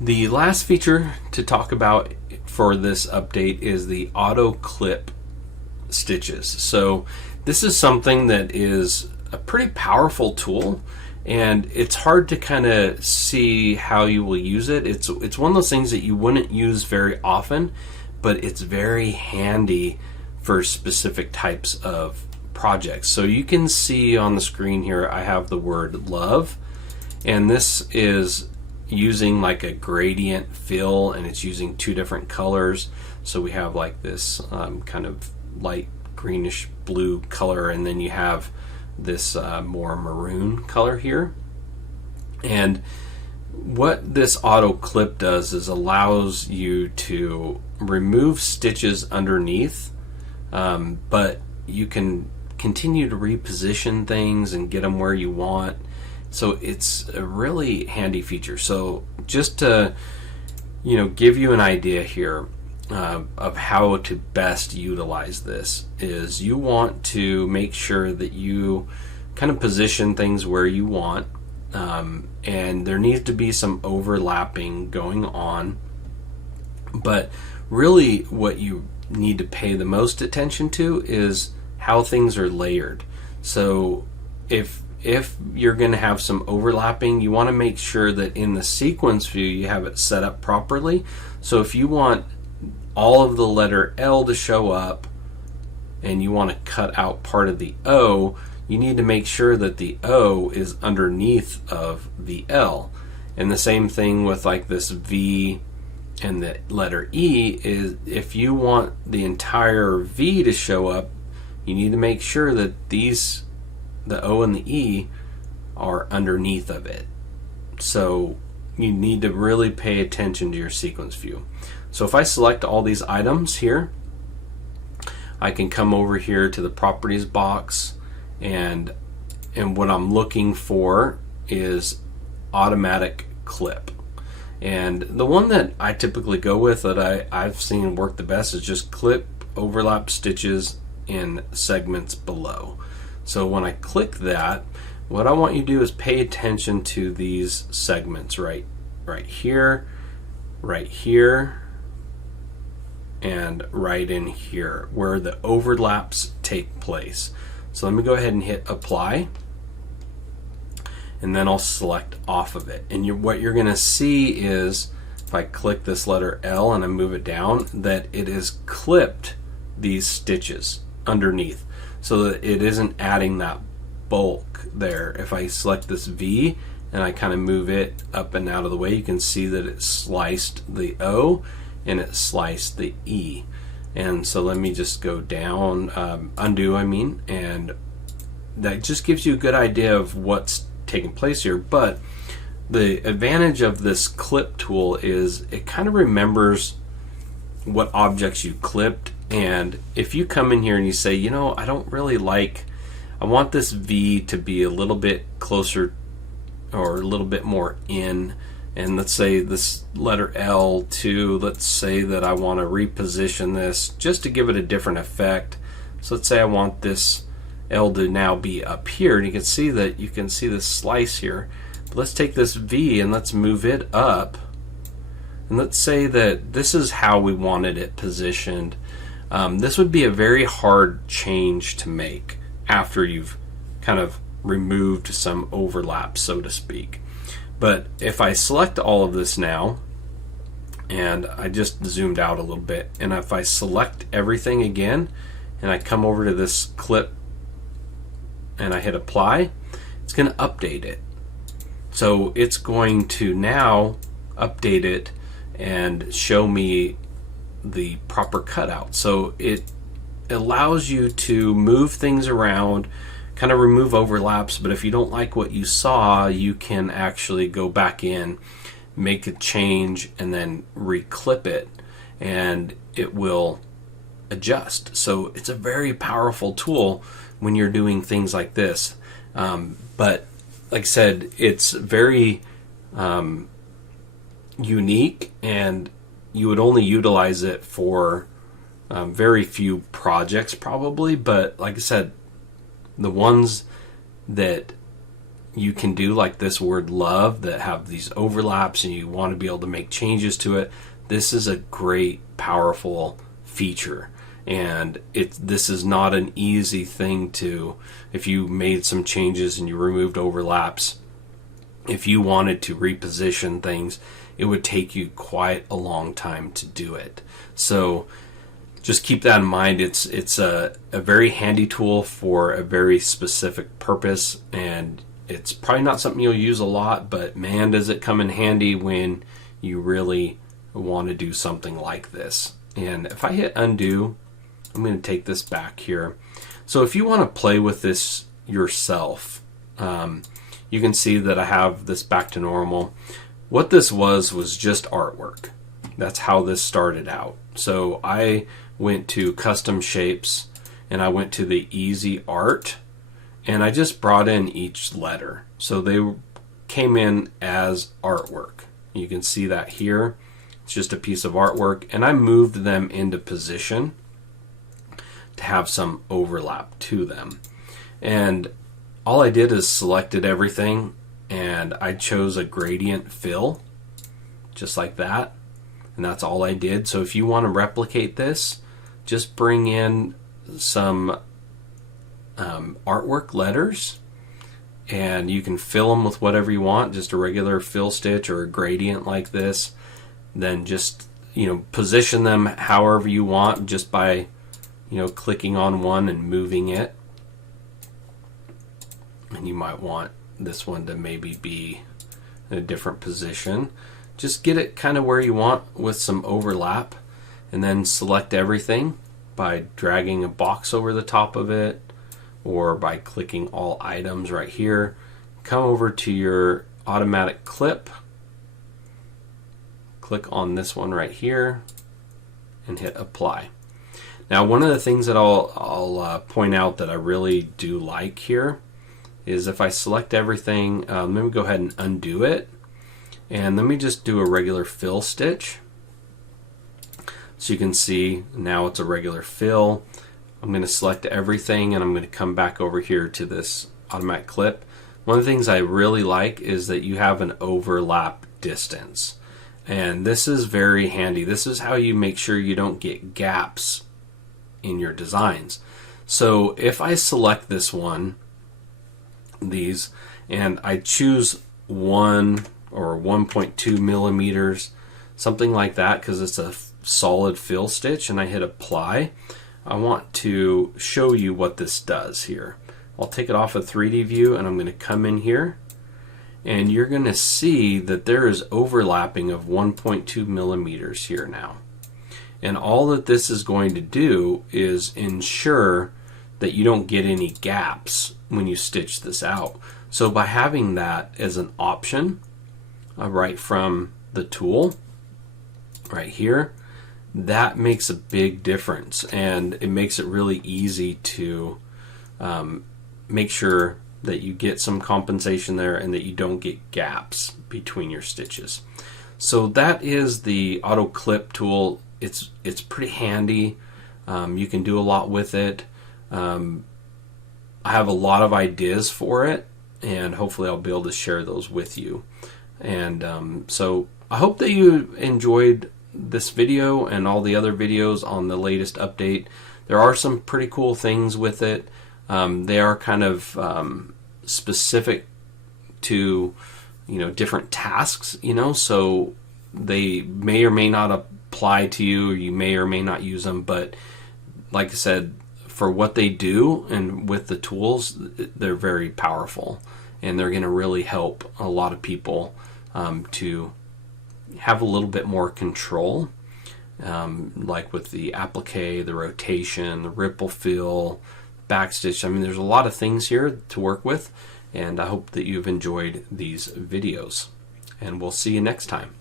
The last feature to talk about for this update is the auto clip stitches. So this is something that is a pretty powerful tool, and it's hard to kind of see how you will use it. It's one of those things that you wouldn't use very often, but it's very handy for specific types of projects. So you can see on the screen here I have the word love, and this is using like a gradient fill, and it's using two different colors. So we have like this kind of light greenish blue color, and then you have this more maroon color here. And what this auto clip does is allows you to remove stitches underneath, but you can continue to reposition things and get them where you want. So it's a really handy feature. So just to give you an idea here of how to best utilize this, is you want to make sure that you kind of position things where you want, and there needs to be some overlapping going on. But really what you need to pay the most attention to is how things are layered. So if you're going to have some overlapping, you want to make sure that in the sequence view you have it set up properly. So if you want all of the letter L to show up and you want to cut out part of the O, you need to make sure that the O is underneath of the L. And the same thing with like this V and the letter E, is if you want the entire V to show up, you need to make sure that the O and the E are underneath of it. So you need to really pay attention to your sequence view. So if I select all these items here, I can come over here to the properties box, and what I'm looking for is automatic clip. And the one that I typically go with, that I've seen work the best, is just clip overlap stitches in segments below. So when I click that, what I want you to do is pay attention to these segments right here, and right in here, where the overlaps take place. So let me go ahead and hit apply, and then I'll select off of it. And what you're going to see is, if I click this letter L and I move it down, that it is clipped these stitches underneath, so that it isn't adding that bulk there. If I select this V and I kind of move it up and out of the way, you can see that it sliced the O and it sliced the E. And so let me just go down, undo I mean, and that just gives you a good idea of what's taking place here. But the advantage of this clip tool is it kind of remembers what objects you clipped. And if you come in here and you say, I don't really I want this V to be a little bit closer or a little bit more in, and let's say this letter L too, let's say that I want to reposition this just to give it a different effect. So let's say I want this L to now be up here, and you can see this slice here. But let's take this V and let's move it up, and let's say that this is how we wanted it positioned. This would be a very hard change to make after you've kind of removed some overlap, so to speak. But if I select all of this now, and I just zoomed out a little bit, and if I select everything again and I come over to this clip and I hit apply, it's going to update it. So it's going to now update it and show me the proper cutout. So it allows you to move things around, kind of remove overlaps, but if you don't like what you saw, you can actually go back in, make a change, and then reclip it, and it will adjust. So it's a very powerful tool when you're doing things like this. But like I said, it's very unique, and you would only utilize it for very few projects probably. But like I said, the ones that you can do, like this word love, that have these overlaps and you want to be able to make changes to it, this is a great, powerful feature. And this is not an easy thing to, if you made some changes and you removed overlaps, if you wanted to reposition things, it would take you quite a long time to do it. So just keep that in mind. It's a very handy tool for a very specific purpose, and it's probably not something you'll use a lot, but man, does it come in handy when you really want to do something like this. And if I hit undo, I'm going to take this back here. So if you want to play with this yourself, you can see that I have this back to normal. What this was just artwork. That's how this started out. So I went to custom shapes and I went to the easy art, and I just brought in each letter. So they came in as artwork. You can see that here. It's just a piece of artwork, and I moved them into position to have some overlap to them. And all I did is selected everything, and I chose a gradient fill, just like that. And that's all I did. So if you want to replicate this, just bring in some artwork letters, and you can fill them with whatever you want, just a regular fill stitch or a gradient like this. Then just, position them however you want, just by, clicking on one and moving it. And you might want this one to maybe be in a different position. Just get it kind of where you want with some overlap, and then select everything by dragging a box over the top of it, or by clicking all items right here. Come over to your automatic clip, click on this one right here, and hit apply. Now, one of the things that I'll point out that I really do like here is if I select everything, let me go ahead and undo it, and let me just do a regular fill stitch. So you can see now it's a regular fill. I'm going to select everything, and I'm going to come back over here to this automatic clip. One of the things I really like is that you have an overlap distance, and this is very handy. This is how you make sure you don't get gaps in your designs. So if I select this one, these, and I choose 1 or 1.2 millimeters, something like that, because it's a solid fill stitch, and I hit apply, I want to show you what this does here. I'll take it off of 3D view, and I'm going to come in here, and you're going to see that there is overlapping of 1.2 millimeters here now. And all that this is going to do is ensure that you don't get any gaps when you stitch this out. So by having that as an option right from the tool right here, that makes a big difference, and it makes it really easy to make sure that you get some compensation there and that you don't get gaps between your stitches. So that is the auto clip tool. It's pretty handy. You can do a lot with it. I have a lot of ideas for it, and hopefully I'll be able to share those with you. And so I hope that you enjoyed this video and all the other videos on the latest update. There are some pretty cool things with it. They are kind of specific to different tasks, so they may or may not apply to you, or you may or may not use them, but like I said, for what they do and with the tools, they're very powerful, and they're going to really help a lot of people to have a little bit more control, like with the applique, the rotation, the ripple fill, backstitch. I mean, there's a lot of things here to work with, and I hope that you've enjoyed these videos, and we'll see you next time.